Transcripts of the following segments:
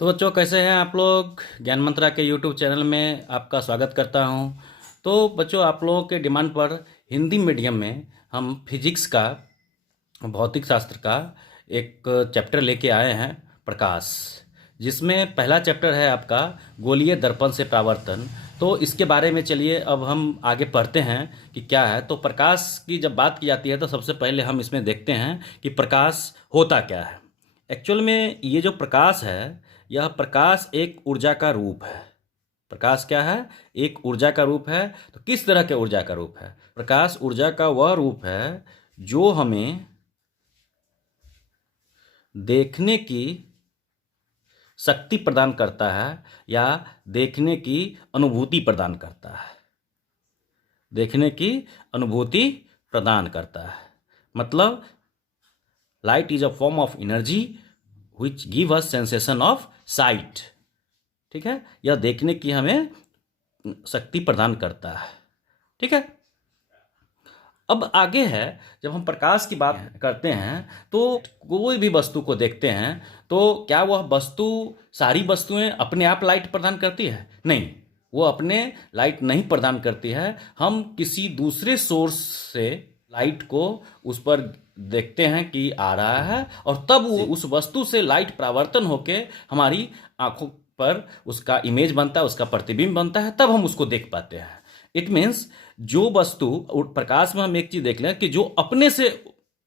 तो बच्चों, कैसे हैं आप लोग। ज्ञान मंत्रा के यूट्यूब चैनल में आपका स्वागत करता हूं। तो बच्चों, आप लोगों के डिमांड पर हिंदी मीडियम में हम फिजिक्स का, भौतिक शास्त्र का एक चैप्टर लेके आए हैं, प्रकाश, जिसमें पहला चैप्टर है आपका गोलीय दर्पण से परावर्तन। तो इसके बारे में चलिए अब हम आगे पढ़ते हैं कि क्या है। तो प्रकाश की जब बात की जाती है तो सबसे पहले हम इसमें देखते हैं कि प्रकाश होता क्या है। एक्चुअल में ये जो प्रकाश है, यह प्रकाश एक ऊर्जा का रूप है। प्रकाश क्या है? एक ऊर्जा का रूप है। तो किस तरह के ऊर्जा का रूप है? प्रकाश ऊर्जा का वह रूप है जो हमें देखने की शक्ति प्रदान करता है या देखने की अनुभूति प्रदान करता है। देखने की अनुभूति प्रदान करता है। मतलब light is a form of energy which give us sensation of site. ठीक है, यह देखने की हमें शक्ति प्रदान करता है। ठीक है, अब आगे है, जब हम प्रकाश की बात करते हैं तो कोई भी वस्तु को देखते हैं तो क्या वह वस्तु, सारी वस्तुएं अपने आप लाइट प्रदान करती है? नहीं, वो अपने लाइट नहीं प्रदान करती है। हम किसी दूसरे सोर्स से लाइट को उस पर देखते हैं कि आ रहा है, और तब वो उस वस्तु से लाइट परावर्तन होके हमारी आंखों पर उसका इमेज बनता है, उसका प्रतिबिंब बनता है, तब हम उसको देख पाते हैं। इट मीन्स जो वस्तु, प्रकाश में हम एक चीज देख लें कि जो अपने से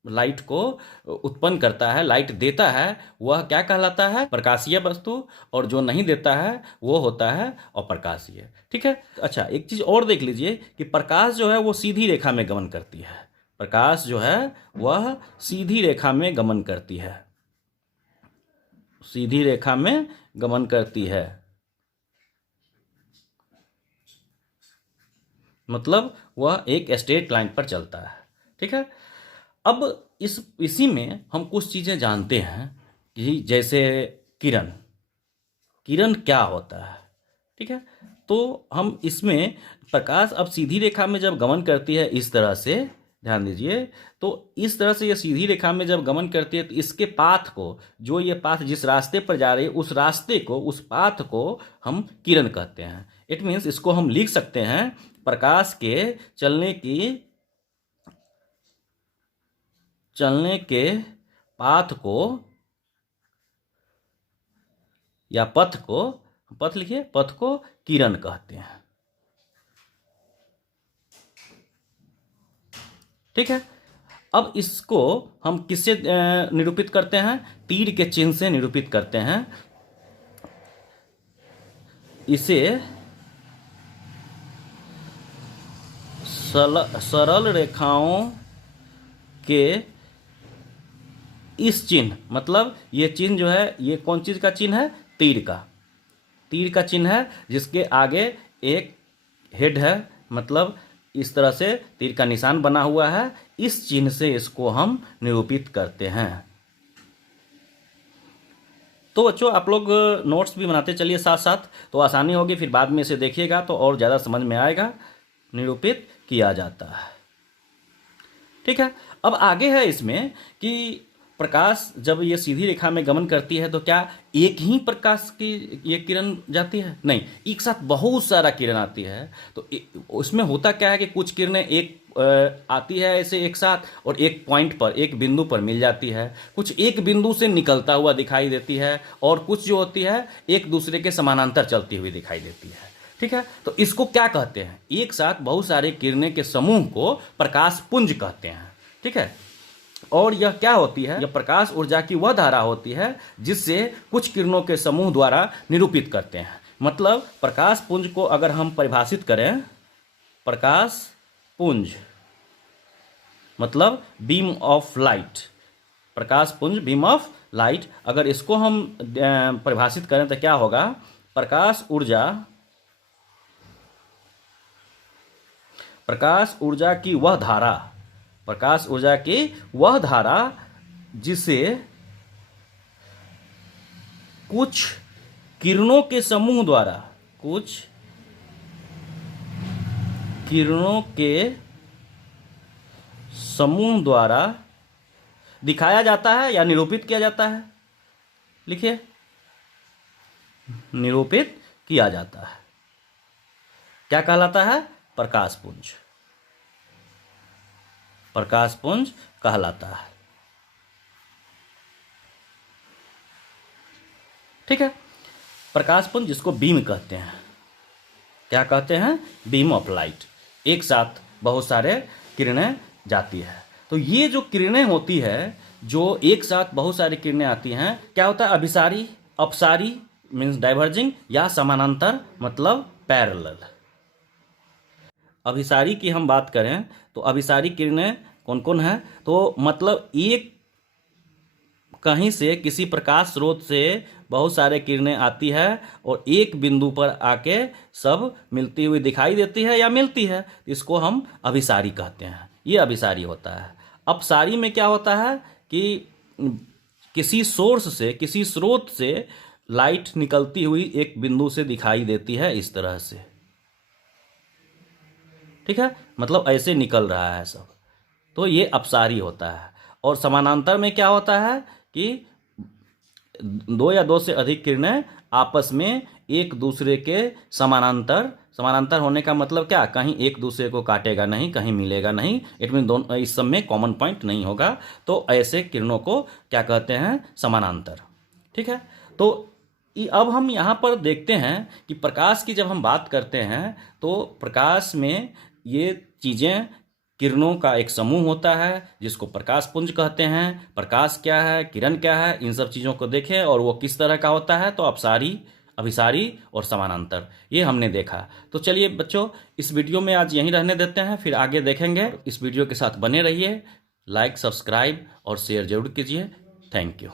लाइट को उत्पन्न करता है, लाइट देता है, वह क्या कहलाता है? प्रकाशीय वस्तु। और जो नहीं देता है वो होता है अप्रकाशीय। ठीक है। अच्छा, एक चीज और देख लीजिए कि प्रकाश जो है वो सीधी रेखा में गमन करती है। प्रकाश जो है वह सीधी रेखा में गमन करती है। सीधी रेखा में गमन करती है, मतलब वह एक स्ट्रेट लाइन पर चलता है। ठीक है। अब इसी में हम कुछ चीजें जानते हैं कि जैसे किरण, किरण क्या होता है। ठीक है, तो हम इसमें प्रकाश अब सीधी रेखा में जब गमन करती है, इस तरह से ध्यान दीजिए, तो इस तरह से ये सीधी रेखा में जब गमन करती है तो इसके पाथ को, जो ये पाथ जिस रास्ते पर जा रही है, उस रास्ते को, उस पाथ को हम किरण कहते हैं। इट मीन्स इसको हम लिख सकते हैं प्रकाश के चलने के पाथ को या पथ को, पथ लिखिए, पथ को किरण कहते हैं। ठीक है, अब इसको हम किससे निरूपित करते हैं? तीर के चिन्ह से निरूपित करते हैं। इसे सरल रेखाओं के इस चिन्ह, मतलब ये चिन्ह जो है, ये कौन चीज का चिन्ह है? तीर का। तीर का चिन्ह है जिसके आगे एक हेड है, मतलब इस तरह से तीर का निशान बना हुआ है। इस चिन्ह से इसको हम निरूपित करते हैं। तो बच्चों, आप लोग नोट्स भी बनाते चलिए साथ साथ, तो आसानी होगी, फिर बाद में इसे देखिएगा तो और ज़्यादा समझ में आएगा। निरूपित किया जाता है। ठीक है, अब आगे है इसमें कि प्रकाश जब ये सीधी रेखा में गमन करती है तो क्या एक ही प्रकाश की ये किरण जाती है? नहीं, एक साथ बहुत सारा किरण आती है। तो उसमें होता क्या है कि कुछ किरणें एक आती है ऐसे एक साथ, और एक पॉइंट पर, एक बिंदु पर मिल जाती है। कुछ एक बिंदु से निकलता हुआ दिखाई देती है, और कुछ जो होती है एक दूसरे के समानांतर चलती हुई दिखाई देती है। ठीक है, तो इसको क्या कहते हैं? एक साथ बहुत सारे किरणें के समूह को प्रकाश पुंज कहते हैं। ठीक है, और यह क्या होती है? यह प्रकाश ऊर्जा की वह धारा होती है जिससे कुछ किरणों के समूह द्वारा निरूपित करते हैं। मतलब प्रकाश पुंज को अगर हम परिभाषित करें, प्रकाश पुंज मतलब बीम ऑफ लाइट, प्रकाश पुंज बीम ऑफ लाइट, अगर इसको हम परिभाषित करें तो क्या होगा? प्रकाश ऊर्जा की वह धारा, प्रकाश ऊर्जा की वह धारा जिसे कुछ किरणों के समूह द्वारा, कुछ किरणों के समूह द्वारा दिखाया जाता है या निरूपित किया जाता है। लिखिए, निरूपित किया जाता है। क्या कहलाता है? प्रकाशपुंज। प्रकाशपुंज कहलाता है। ठीक है। प्रकाशपुंज जिसको बीम कहते हैं। क्या कहते हैं? Beam of light. एक साथ बहुत सारे किरणें जाती है। तो ये जो किरणें होती है, जो एक साथ बहुत सारी किरणें आती हैं, क्या होता है? अभिसारी, अपसारी मीन्स डाइवर्जिंग, या समानांतर मतलब पैरेलल। अभिसारी की हम बात करें तो अभिसारी किरणें कौन कौन है? तो मतलब एक कहीं से किसी प्रकाश स्रोत से बहुत सारे किरणें आती है और एक बिंदु पर आके सब मिलती हुई दिखाई देती है या मिलती है, इसको हम अभिसारी कहते हैं। ये अभिसारी होता है। अपसारी में क्या होता है कि किसी सोर्स से, किसी स्रोत से लाइट निकलती हुई एक बिंदु से दिखाई देती है इस तरह से। ठीक है, मतलब ऐसे निकल रहा है सब, तो ये अपसारी होता है। और समानांतर में क्या होता है कि दो या दो से अधिक किरणें आपस में एक दूसरे के समानांतर, समानांतर होने का मतलब क्या? कहीं एक दूसरे को काटेगा नहीं, कहीं मिलेगा नहीं, इट मीन दोनों इस सब में कॉमन पॉइंट नहीं होगा, तो ऐसे किरणों को क्या कहते हैं? समानांतर। ठीक है। तो अब हम यहाँ पर देखते हैं कि प्रकाश की जब हम बात करते हैं तो प्रकाश में ये चीज़ें, किरणों का एक समूह होता है जिसको प्रकाशपुंज कहते हैं। प्रकाश क्या है, किरण क्या है, इन सब चीज़ों को देखें और वो किस तरह का होता है। तो अपसारी, अभिसारी और समानांतर, ये हमने देखा। तो चलिए बच्चों, इस वीडियो में आज यहीं रहने देते हैं, फिर आगे देखेंगे। इस वीडियो के साथ बने रहिए। लाइक, सब्सक्राइब और शेयर जरूर कीजिए। Thank you.